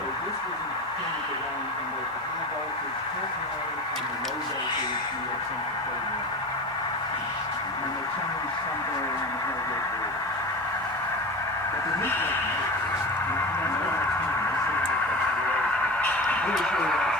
So this was intended to run in both the high voltage personnel and the low voltage New York Central program. And they changed somewhere around the whole way through. But the new one, I'm not time, I see the